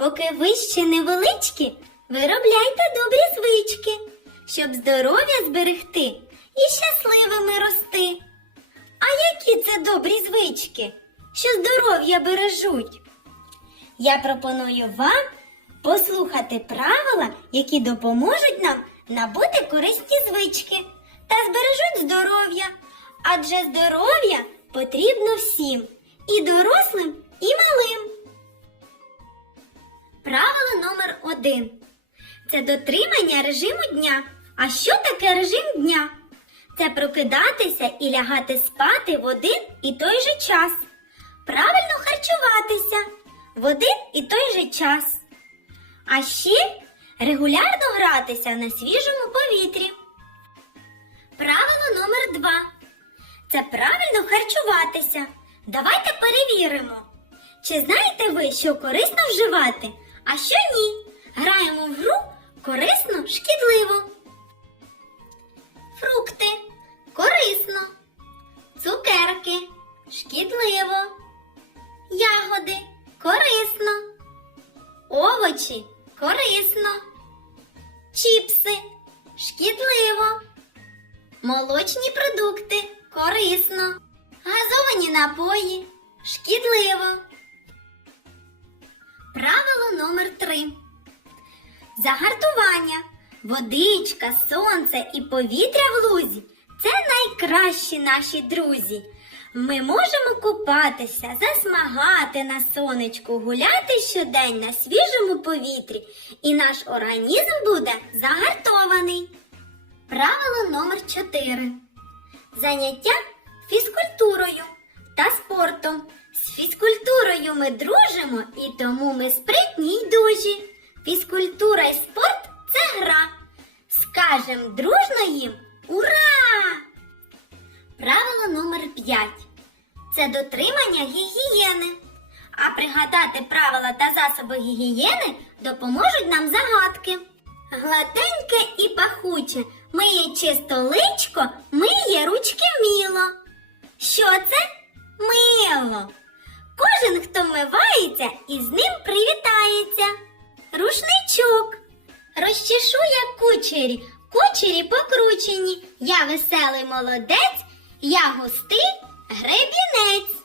Поки ви ще невеличкі, виробляйте добрі звички, щоб здоров'я зберегти і щасливими рости. А які це добрі звички, що здоров'я бережуть? Я пропоную вам послухати правила, які допоможуть нам набути корисні звички та збережуть здоров'я. Адже здоров'я потрібно всім і дорослим, і малим номер один. Це дотримання режиму дня. А що таке режим дня? Це прокидатися і лягати спати в один і той же час. Правильно харчуватися в один і той же час. А ще регулярно гратися на свіжому повітрі. Правило номер 2 Це правильно харчуватися. Давайте перевіримо. Чи знаєте ви, що корисно вживати а що ні. Граємо в гру корисно шкідливо. Фрукти корисно. Цукерки шкідливо. Ягоди корисно. Овочі корисно. Чіпси шкідливо. Молочні продукти корисно. Газовані напої шкідливо правило номер 3 Загартування. Водичка, сонце і повітря в лузі це найкращі наші друзі. Ми можемо купатися, засмагати на сонечку, гуляти щодень на свіжому повітрі, і наш організм буде загартований. Правило номер 4 Заняття фізкультурою та спортом. З фізкультурою ми дружимо і тому ми спритні й дужі. Фізкультура і спорт це гра. Скажем дружно їм ура! Правило номер 5 це дотримання гігієни. А пригадати правила та засоби гігієни допоможуть нам загадки. Гладеньке і пахуче миє чисто личко, миє ручки качок. Розчешу я кучері, кучері покручені. Я веселий молодець, я густий гребінець.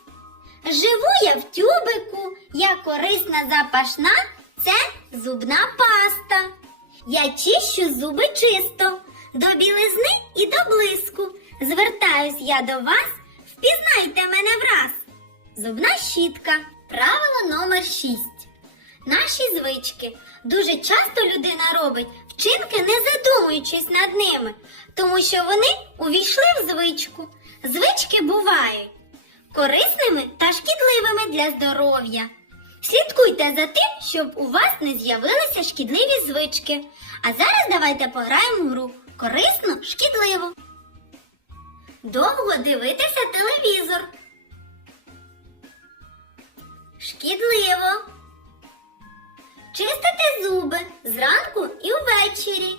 Живу я в тюбику, я корисна запашна, це зубна паста. Я чищу зуби чисто, до білизни і до блиску. Звертаюсь я до вас, впізнайте мене враз. Зубна щітка, правило номер 6 Наші звички. Дуже часто людина робить вчинки, не задумуючись над ними, тому що вони увійшли в звичку. Звички бувають корисними та шкідливими для здоров'я. Слідкуйте за тим, щоб у вас не з'явилися шкідливі звички. А зараз давайте пограємо в гру корисно шкідливо. Довго дивитися телевізор. Шкідливо чистити зуби зранку і ввечері.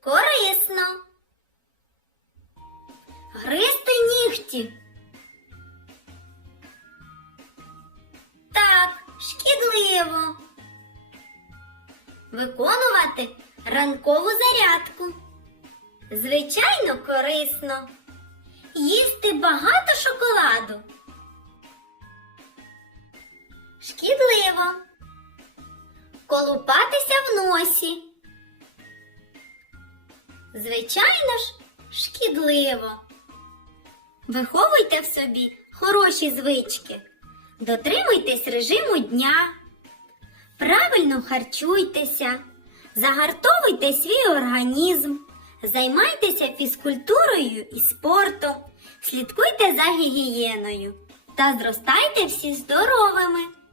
Корисно. Гристи нігті. Так, шкідливо. Виконувати ранкову зарядку. Звичайно, корисно. Їсти багато шоколаду. Шкідливо. Колупатися в носі. Звичайно ж, шкідливо. Виховуйте в собі хороші звички. Дотримуйтесь режиму дня. Правильно харчуйтеся, загартовуйте свій організм, займайтеся фізкультурою і спортом, слідкуйте за гігієною та зростайте всі здоровими.